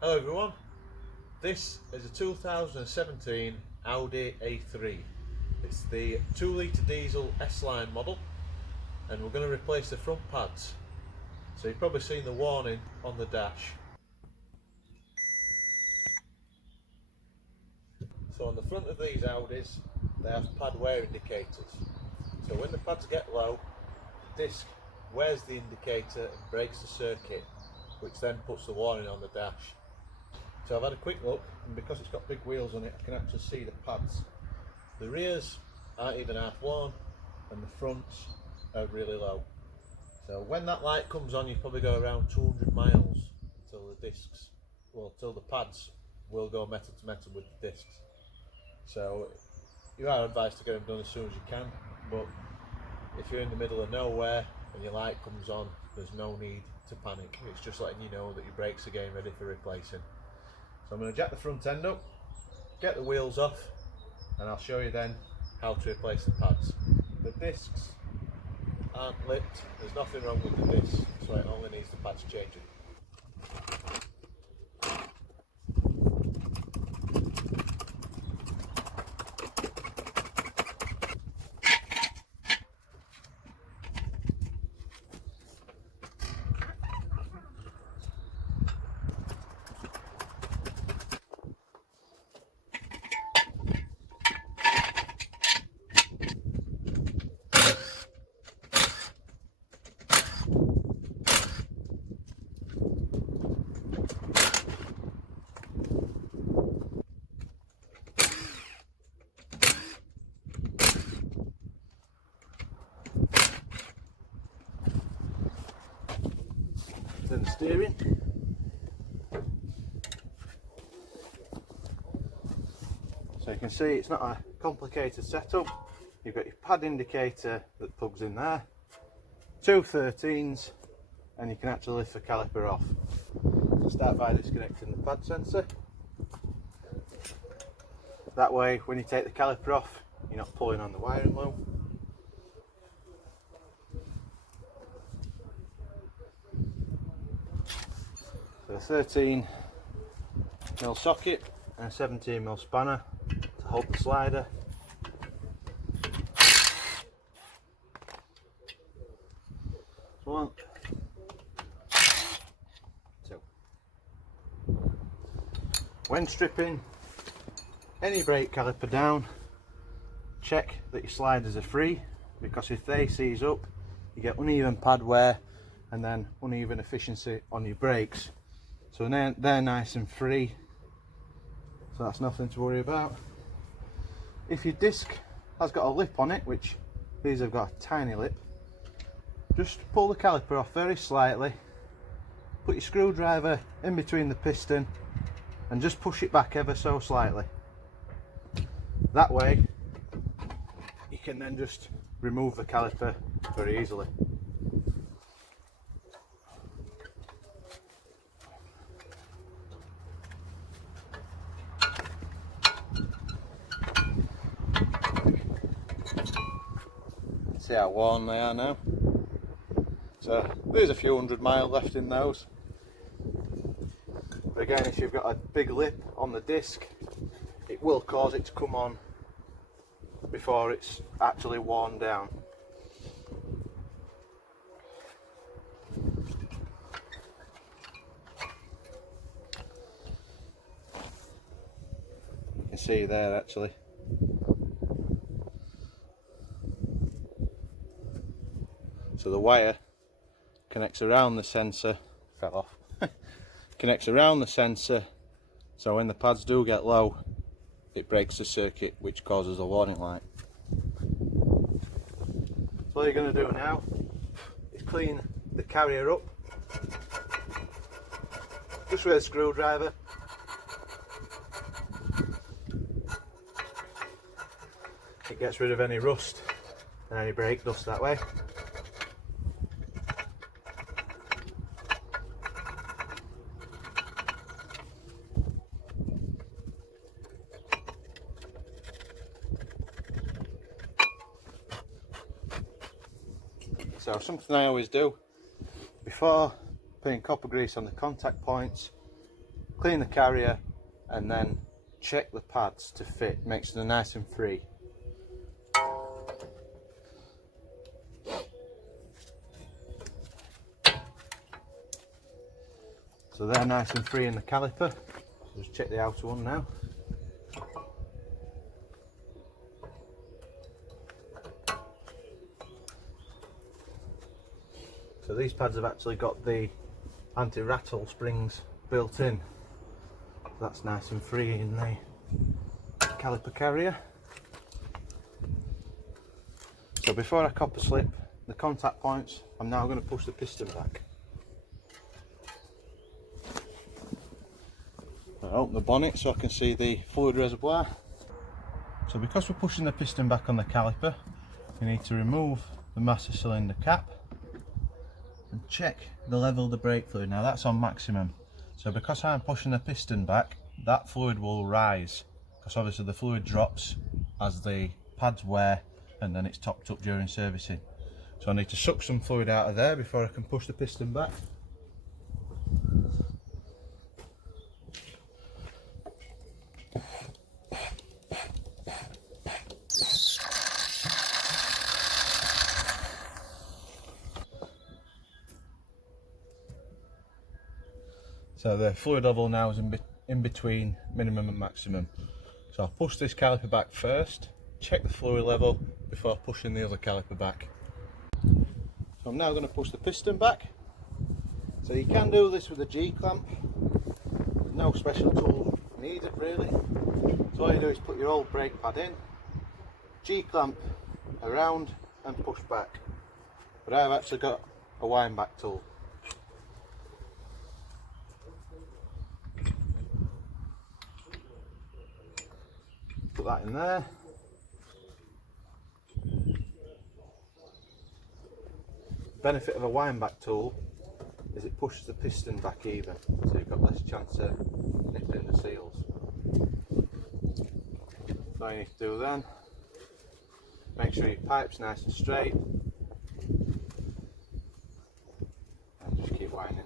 Hello everyone, this is a 2017 Audi A3. It's the 2 litre diesel S-Line model and we're going to replace the front pads. So you've probably seen the warning on the dash. So on the front of these Audis they have pad wear indicators. So when the pads get low, the disc wears the indicator and breaks the circuit, which then puts the warning on the dash. So I've had a quick look, and because it's got big wheels on it, I can actually see the pads. The rears aren't even half worn, and the fronts are really low. So when that light comes on, you probably go around 200 miles till the discs, well, till the pads will go metal to metal with the discs. So you are advised to get them done as soon as you can, but if you're in the middle of nowhere and your light comes on, there's no need to panic. It's just letting you know that your brakes are getting ready for replacing. So I'm going to jack the front end up, get the wheels off, and I'll show you then how to replace the pads. The discs aren't lipped, there's nothing wrong with the discs, so it only needs the pads changing. Then the steering. So you can see it's not a complicated setup. You've got your pad indicator that plugs in there, two 13s, and you can actually lift the caliper off. So start by disconnecting the pad sensor. That way when you take the caliper off, you're not pulling on the wiring loom. So a 13mm socket and a 17mm spanner to hold the slider. One, two. When stripping any brake caliper down, check that your sliders are free, because if they seize up, you get uneven pad wear and then uneven efficiency on your brakes. So they're nice and free, so that's nothing to worry about. If your disc has got a lip on it, which these have got a tiny lip, just pull the caliper off very slightly, put your screwdriver in between the piston and just push it back ever so slightly. That way you can then just remove the caliper very easily. See how worn they are now. So there's a few 100 miles left in those. But again, if you've got a big lip on the disc, it will cause it to come on before it's actually worn down. You can see there actually. So the wire connects around the sensor, fell off, connects around the sensor, so when the pads do get low, it breaks the circuit, which causes a warning light. So all you're going to do now is clean the carrier up, just with a screwdriver. It gets rid of any rust and any brake dust that way. So something I always do before putting copper grease on the contact points clean the carrier and then check the pads to fit, make sure they're nice and free. So they're nice and free in the caliper. So just check the outer one now. So these pads have actually got the anti-rattle springs built in. So that's nice and free in the caliper carrier. So before I copper slip the contact points, I'm now going to push the piston back. I open the bonnet so I can see the fluid reservoir. So because we're pushing the piston back on the caliper, we need to remove the master cylinder cap and check the level of the brake fluid. Now that's on maximum, so because I'm pushing the piston back, that fluid will rise, because obviously the fluid drops as the pads wear and then it's topped up during servicing. So I need to suck some fluid out of there before I can push the piston back. So the fluid level now is in between minimum and maximum. So I'll push this caliper back first, check the fluid level before pushing the other caliper back. So I'm now going to push the piston back. So you can do this with a G-clamp, no special tool needed really. So all you do is put your old brake pad in, G-clamp around and push back. But I've actually got a wind back tool. Put that in there. The benefit of a wind back tool is it pushes the piston back even, so you've got less chance of nipping the seals. So all you need to do then, make sure your pipe's nice and straight and just keep winding.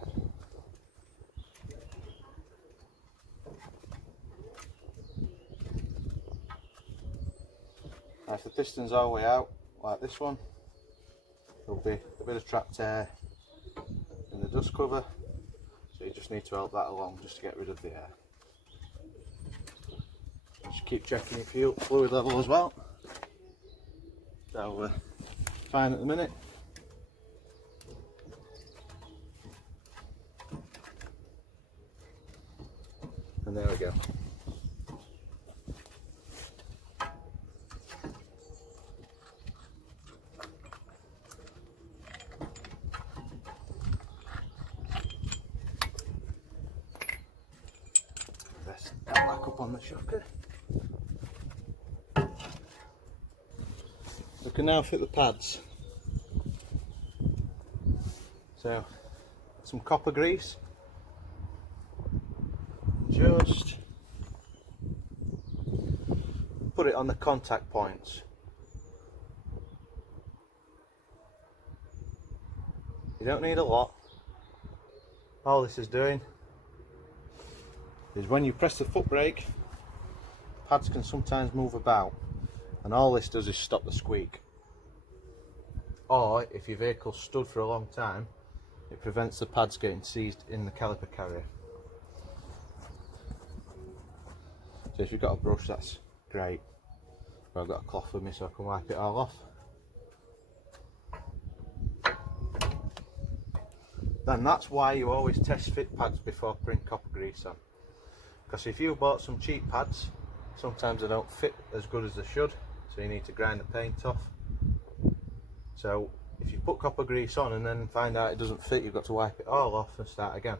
Now if the piston's all the way out, like this one, there'll be a bit of trapped air in the dust cover, so you just need to help that along just to get rid of the air. Just keep checking your fuel fluid level as well. So fine at the minute. And there we go. Let's back up on the shocker. We can now fit the pads. So some copper grease, just put it on the contact points. You don't need a lot. All this is doing is when you press the foot brake, pads can sometimes move about, and all this does is stop the squeak. Or if your vehicle's stood for a long time, it prevents the pads getting seized in the caliper carrier. So if you've got a brush, that's great. But I've got a cloth with me so I can wipe it all off. Then that's why you always test fit pads before putting copper grease on. Because if you bought some cheap pads, sometimes they don't fit as good as they should, so you need to grind the paint off. So if you put copper grease on and then find out it doesn't fit, you've got to wipe it all off and start again.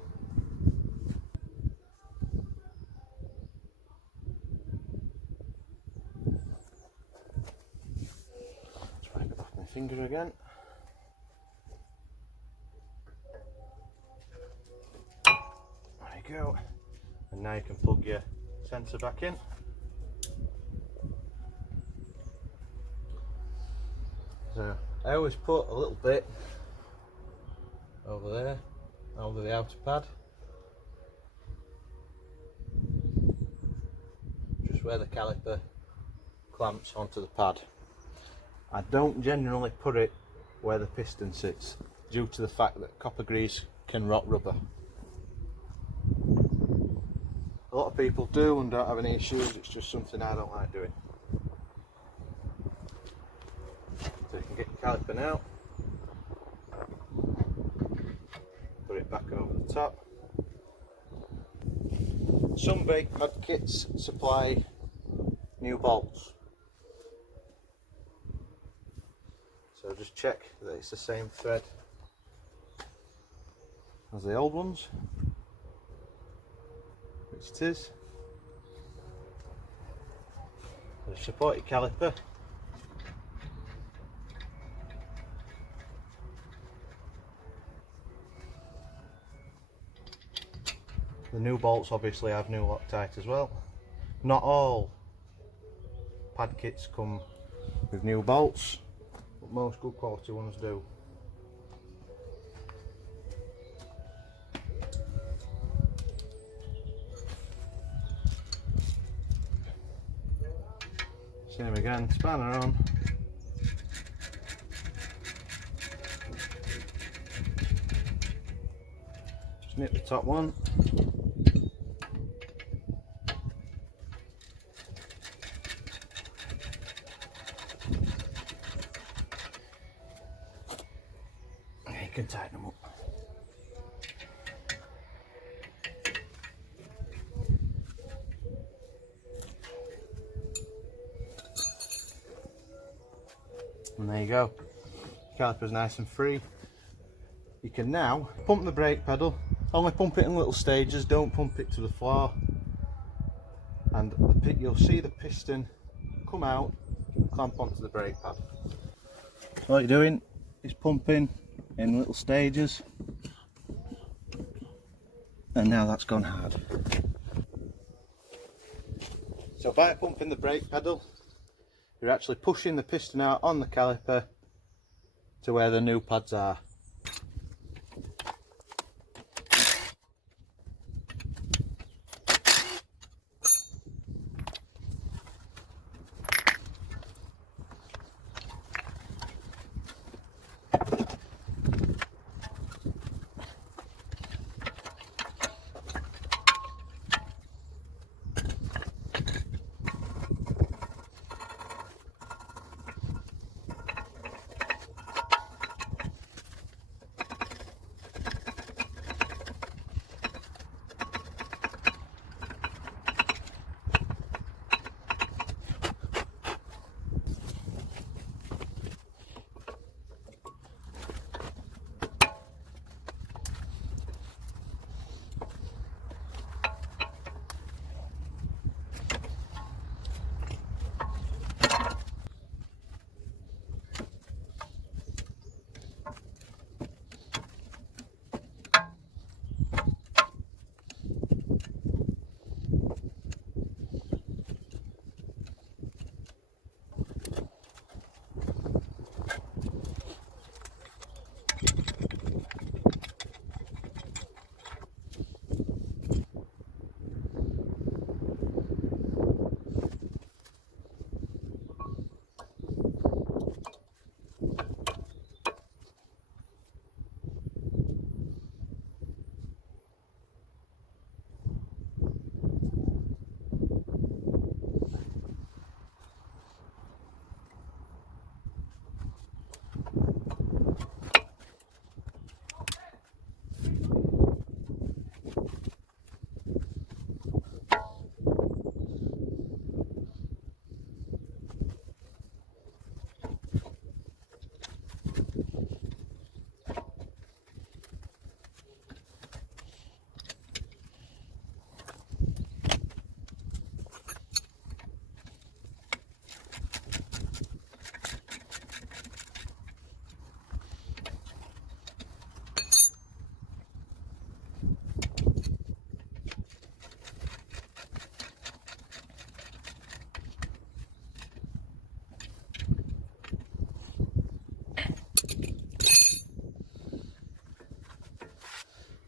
Let's wipe it off my finger again. There you go. And now you can plug your sensor back in. So I always put a little bit over there, over the outer pad. just where the caliper clamps onto the pad. I don't generally put it where the piston sits due to the fact that copper grease can rot rubber. A lot of people do and don't have any issues, it's just something I don't like doing. So you can get your caliper now, put it back over the top. Some brake pad kits supply new bolts, so just check that it's the same thread as the old ones, which it is. The supported caliper, the new bolts obviously have new Loctite as well. Not all pad kits come with new bolts, but most good quality ones do. Same again, spanner on. Just nip the top one. You can tighten them up. And there you go. Caliper's nice and free. You can now pump the brake pedal. Only pump it in little stages, don't pump it to the floor. And you'll see the piston come out, clamp onto the brake pad. So what you're doing is pumping in little stages. And now that's gone hard. So by pumping the brake pedal, you're actually pushing the piston out on the caliper to where the new pads are.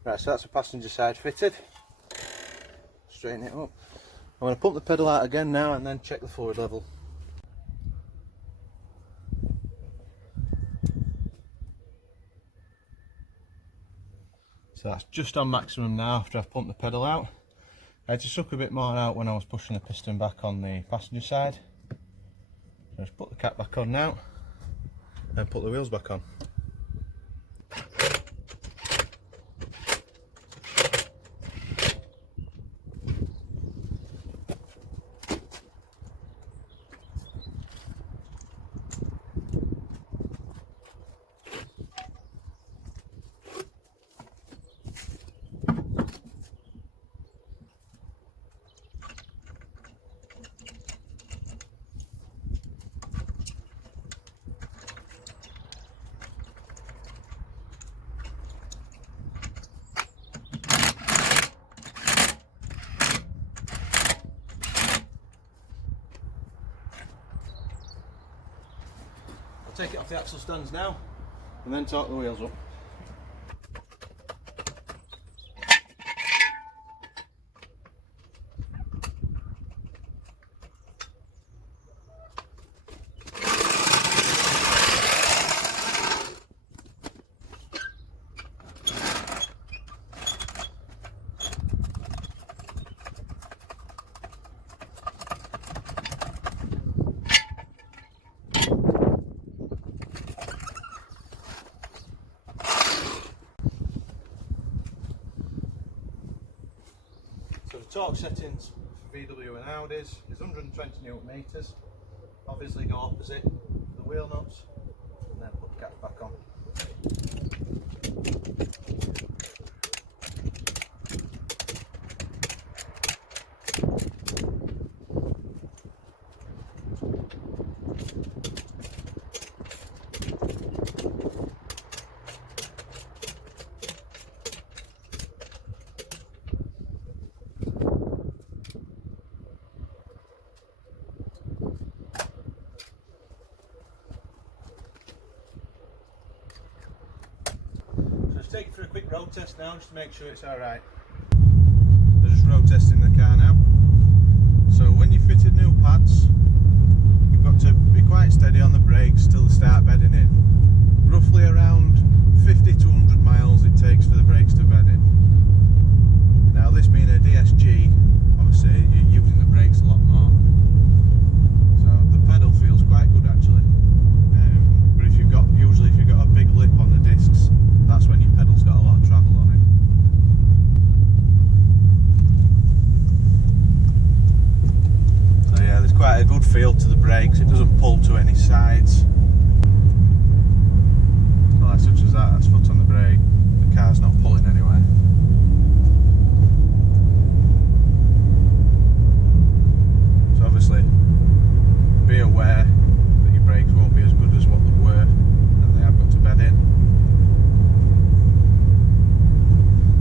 Right, so that's the passenger side fitted. Straighten it up. going to pump the pedal out again now and then check the fluid level. So that's just on maximum now after I've pumped the pedal out. I had to suck a bit more out when I was pushing the piston back on the passenger side. So just put the cap back on now and put the wheels back on. Take it off the axle stands now and then torque the wheels up. So the torque settings for VW and Audis is 120 Newton meters. Obviously go opposite the wheel nuts and then put the cap back on. Take it for a quick road test now just to make sure it's alright. They're just road testing the car now. So when you fitted new pads, you've got to be quite steady on the brakes till they start bedding in. Roughly around 50 to 100 miles it takes for the brakes to bed in. Now this being a DSG, obviously you're using the brakes a lot more. So the pedal feels quite good actually. But if you've got a big lip on the discs, that's when your pedal's got a lot of travel on it. So yeah, there's quite a good feel to the brakes. It doesn't pull to any sides. Well, such as that's foot on the brake, the car's not pulling anywhere. So obviously, be aware that your brakes won't be as good as what they were, and they have got to bed in.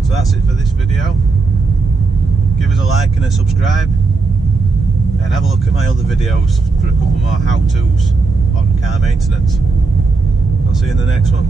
So that's it for this video. Give us a like and a subscribe, and have a look at my other videos for a couple more how-tos on car maintenance. I'll see you in the next one.